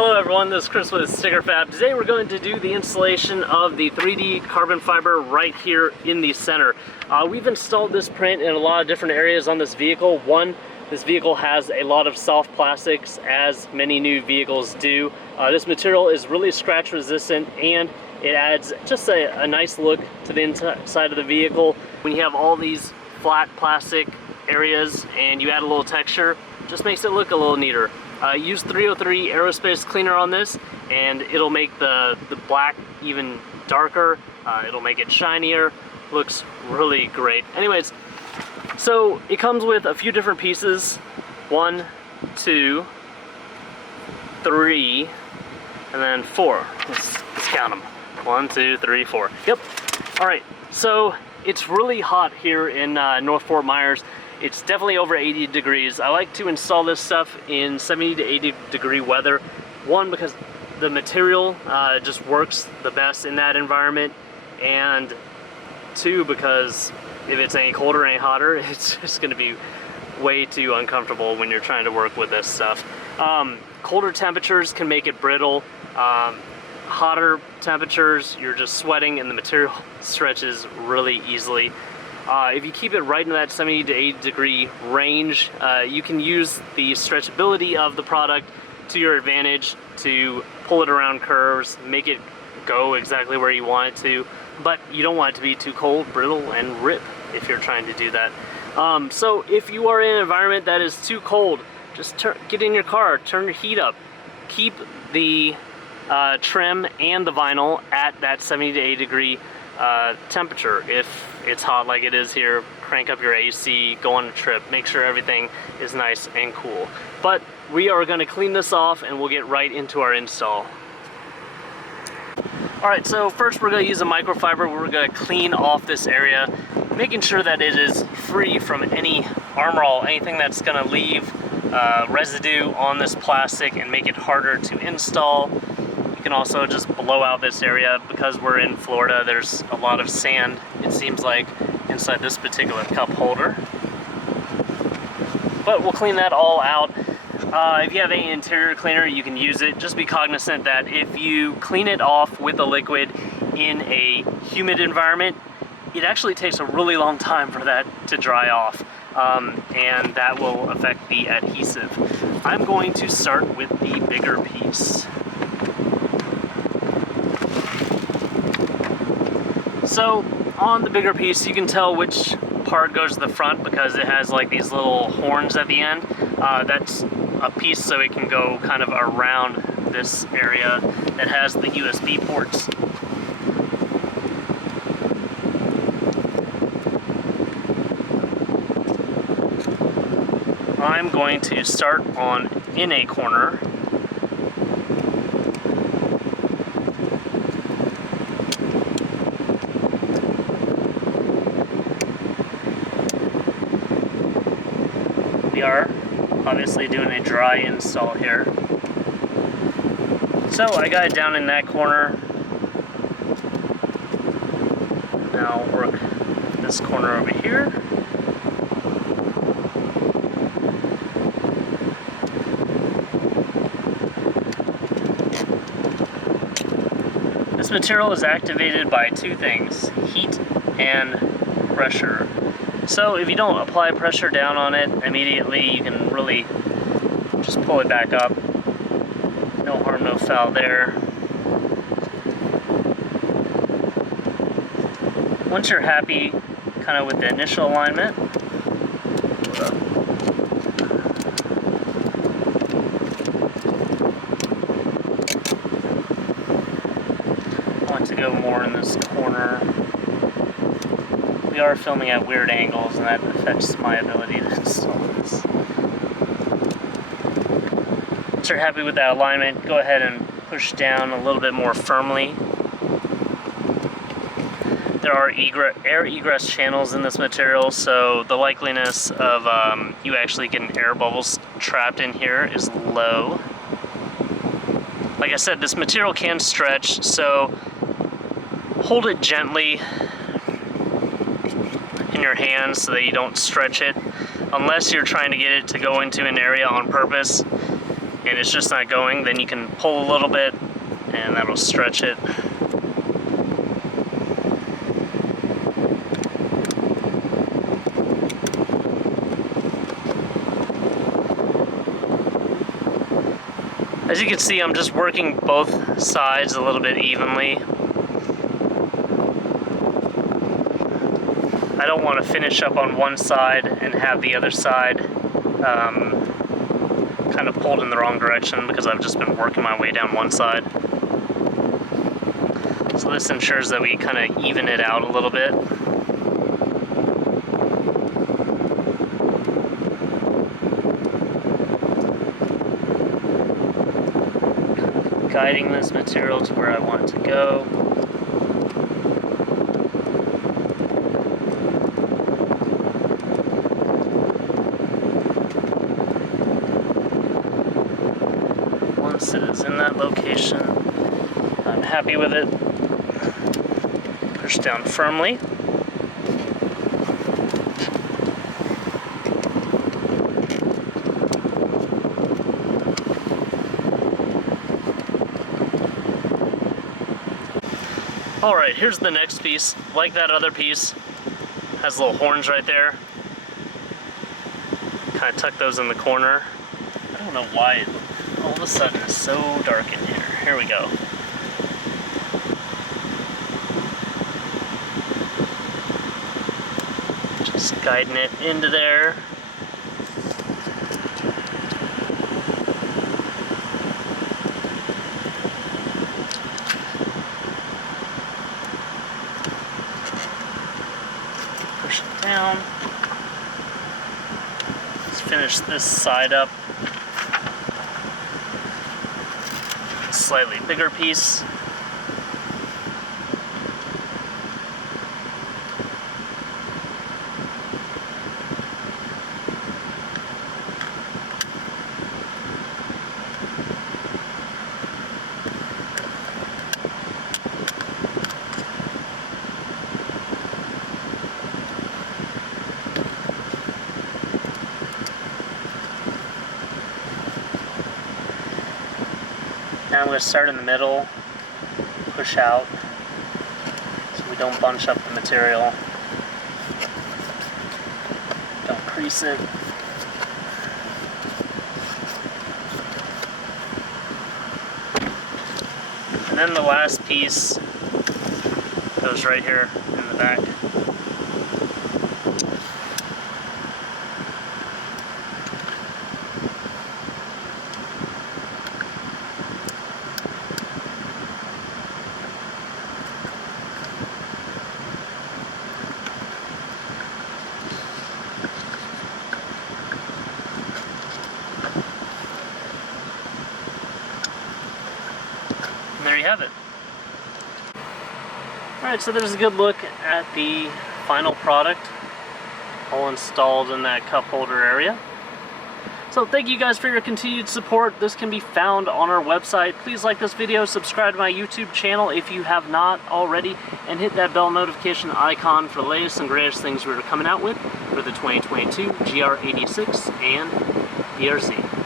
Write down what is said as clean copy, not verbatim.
Hello everyone, this is Chris with Sticker Fab. Today we're going to do the installation of the 3D carbon fiber right here in the center. We've installed this print in a lot of different areas on this vehicle. One, this vehicle has a lot of soft plastics, as many new vehicles do. This material is really scratch resistant and it adds just a nice look to the inside of the vehicle. When you have all these flat plastic areas and you add a little texture, it just makes it look a little neater. Use 303 Aerospace cleaner on this and it'll make the black even darker. It'll make it shinier. Looks really great. Anyways, so it comes with a few different pieces. 1, 2, 3, and then 4. Let's count them. 1, 2, 3, 4. Yep. Alright, so it's really hot here in North Fort Myers. It's definitely over 80 degrees. I like to install this stuff in 70 to 80 degree weather. One, because the material just works the best in that environment. And two, because if it's any colder or any hotter, it's just going to be way too uncomfortable when you're trying to work with this stuff. Colder temperatures can make it brittle. Hotter temperatures, you're just sweating and the material stretches really easily. If you keep it right in that 70 to 80 degree range, you can use the stretchability of the product to your advantage to pull it around curves, make it go exactly where you want it to, but you don't want it to be too cold, brittle, and rip if you're trying to do that. So if you are in an environment that is too cold, just get in your car, turn your heat up, keep the trim and the vinyl at that 70 to 80 degree temperature. If it's hot like it is here, crank up your AC, go on a trip, make sure everything is nice and cool. But we are going to clean this off and we'll get right into our install. Alright, so first we're going to use a microfiber. We're going to clean off this area, making sure that it is free from any armor all, anything that's going to leave residue on this plastic and make it harder to install. You can also just blow out this area. Because we're in Florida, there's a lot of sand, it seems like, inside this particular cup holder. But we'll clean that all out. If you have any interior cleaner, you can use it. Just be cognizant that if you clean it off with a liquid in a humid environment, it actually takes a really long time for that to dry off. And that will affect the adhesive. I'm going to start with the bigger piece. So on the bigger piece, you can tell which part goes to the front because it has like these little horns at the end. That's a piece so it can go kind of around this area that has the USB ports. I'm going to start in a corner. We are obviously doing a dry install here. So I got it down in that corner. Now I'll work this corner over here. This material is activated by two things, heat and pressure. So if you don't apply pressure down on it immediately, you can really just pull it back up. No harm, no foul there. Once you're happy kind of with the initial alignment, I want to go more in this corner. We are filming at weird angles and that affects my ability to install this. Once you're happy with that alignment, go ahead and push down a little bit more firmly. There are air egress channels in this material, so the likeliness of you actually getting air bubbles trapped in here is low. Like I said, this material can stretch, so hold it gently in your hands so that you don't stretch it, unless you're trying to get it to go into an area on purpose. and it's just not going, then you can pull a little bit and that'll stretch it. As you can see, I'm just working both sides a little bit evenly. I don't want to finish up on one side and have the other side kind of pulled in the wrong direction because I've just been working my way down one side. So this ensures that we kind of even it out a little bit. Guiding this material to where I want it to go. Once it is in that location, I'm happy with it. Push down firmly. Alright, here's the next piece. Like that other piece, has little horns right there. Kind of tuck those in the corner. I don't know why all of a sudden it's so dark in here. Here we go. Just guiding it into there. Push it down. Let's finish this side up. Slightly bigger piece. Now I'm going to start in the middle, push out, so we don't bunch up the material, don't crease it. And then the last piece goes right here in the back. And there you have it. Alright, so there's a good look at the final product, all installed in that cup holder area. So thank you guys for your continued support. This can be found on our website. Please like this video, subscribe to my YouTube channel if you have not already, and hit that bell notification icon for the latest and greatest things we're coming out with for the 2022 GR86 and BRZ.